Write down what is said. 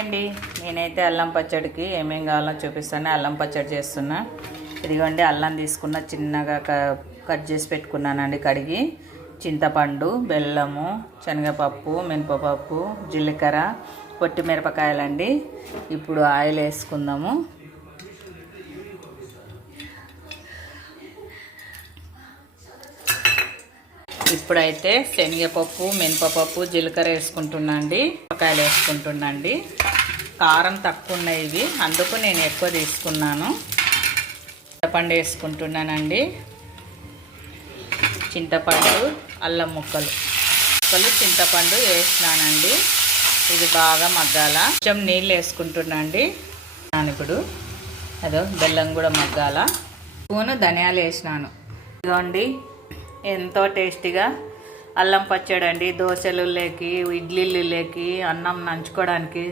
అండి నేనైతే అల్లం పచ్చడికి ఏమేం కావాలో చూపిస్తాను. అల్లం పచ్చడి చేస్తున్నా. ఇదిగోండి అల్లం తీసుకున్న చిన్నగా కట్ చేసి పెట్టుకున్నానండి. కడిగి చింతపండు, బెల్లము, శనగపప్పు, మినపపప్పు, జీలకర్ర, పొట్టిమిరపకాయలండి. ఇప్పుడు ఆయిల్ వేసుకుందాము. ఇప్పుడైతే శనగపప్పు, మినపపప్పు, జీలకర్ర వేసుకుంటున్నా అండి. మిరపకాయలు వేసుకుంటున్నా అండి. కారం తక్కువ ఉన్నాయి ఇవి, అందుకు నేను ఎక్కువ తీసుకున్నాను. చింతపండు వేసుకుంటున్నానండి. చింతపండు, అల్లం ముక్కలు చింతపండు వేసినానండి. ఇది బాగా మగ్గాల. కొంచెం నీళ్ళు వేసుకుంటున్నా అండి. ఇప్పుడు అదో బెల్లం కూడా మగ్గాల. స్పూను ధనియాలు వేసినాను. ఇదిగోండి ఎంతో టేస్టీగా అల్లం పచ్చడి అండి. దోశలు లేకి, ఇడ్లీలు లేకి, అన్నం నంచుకోవడానికి